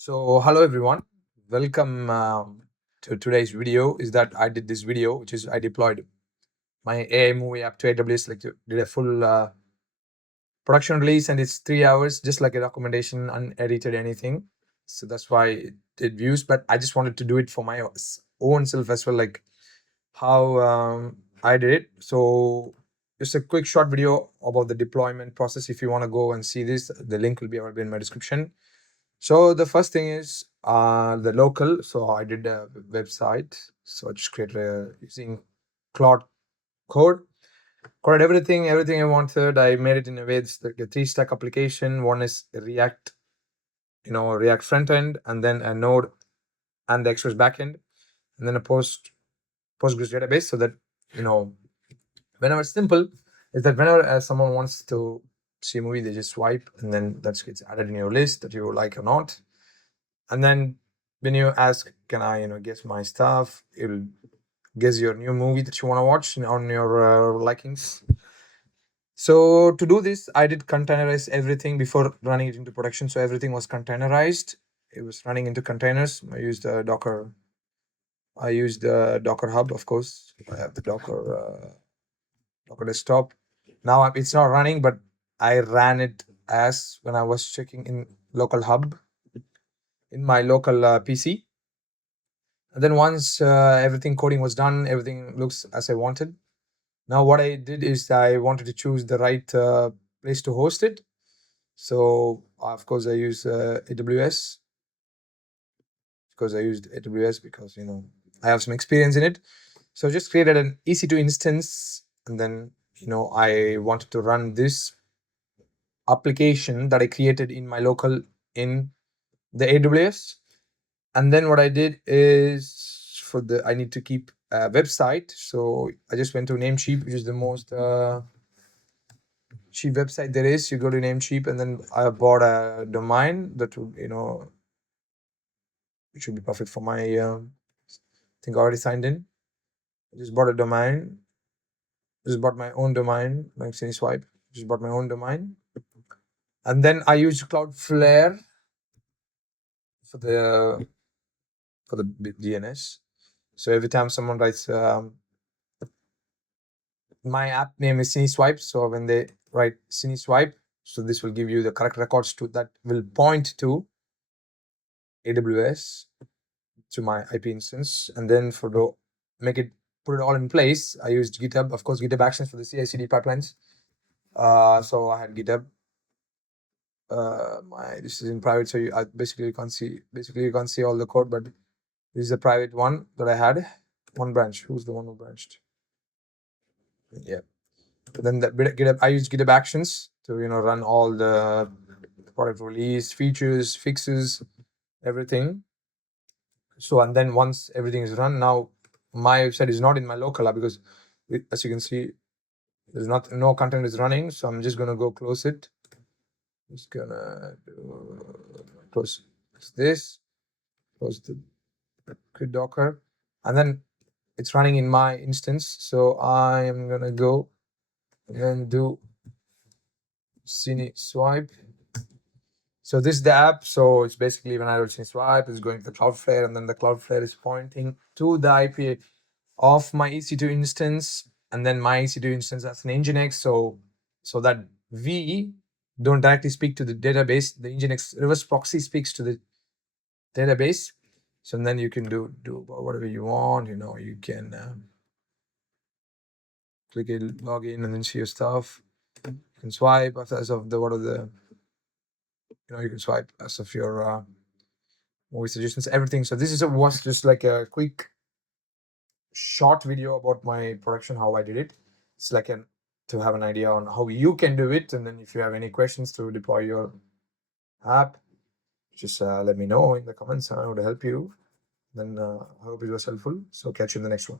So hello everyone, welcome to today's video. Is that I did this video, which is I deployed my AI movie app to AWS, did a full production release, and it's 3 hours, just like a documentation, unedited anything. So that's why it did views, but I just wanted to do it for my own self as well, like how I did it. So just a quick short video about the deployment process. If you want to go and see this, the link will be available in my description. So the first thing is the local. So I did a website. So I just created using Cloud code, coded everything I wanted. I made it in a way it's like a 3-stack application. One is React, React front end, and then a Node and the Express backend, and then a Postgres database. So that whenever it's simple, is that whenever someone wants to see a movie, they just swipe, and then that gets added in your list that you like or not. And then when you ask, can I, guess my stuff, it'll guess your new movie that you want to watch on your likings. So to do this, I did containerize everything before running it into production. So everything was containerized. It was running into containers. I used Docker Hub, of course. I have the Docker desktop. Now it's not running, but I ran it as when I was checking in local hub in my local PC. And then once everything coding was done, everything looks as I wanted. Now what I did is I wanted to choose the right place to host it. So of course I use AWS, because I used AWS because I have some experience in it. So I just created an EC2 instance, and then I wanted to run this application that I created in my local in the AWS. And then what I did is I need to keep a website. So I just went to Namecheap, which is the most cheap website there is. You go to Namecheap, and then I bought a domain that would, it should be perfect for my, I think I already signed in. I just bought a domain. Just bought my own domain, like Swipe. Just bought my own domain. And then I used Cloudflare for the DNS. So every time someone writes, my app name is Swipe. So when they write Swipe, so this will give you the correct records that will point to AWS, to my IP instance. And then put it all in place, I used GitHub, of course, GitHub Actions for the CI/CD pipelines. So I had GitHub. This is in private, so you can't see all the code, but this is a private one that I had. One branch. Who's the one who branched? Yeah. But then GitHub, I use GitHub Actions to run all the product release, features, fixes, everything. So and then once everything is run, now my website is not in my local app because as you can see, there's no content is running. So I'm just gonna go close it. Just gonna close this, close the quit Docker, and then it's running in my instance. So I am gonna go and do Swipe. So this is the app. So it's basically when I wrote Swipe, it's going to the Cloudflare, and then the Cloudflare is pointing to the IP of my EC2 instance, and then my EC2 instance has an Nginx. So that we don't directly speak to the database. The Nginx reverse proxy speaks to the database. So then you can do whatever you want. You can click it, log in, and then see your stuff. You can swipe as of you can swipe as of your movie suggestions, everything. So this was just like a quick short video about my production, how I did it. It's like to have an idea on how you can do it. And then if you have any questions to deploy your app, just let me know in the comments. I would help you. Then I hope it was helpful. So catch you in the next one.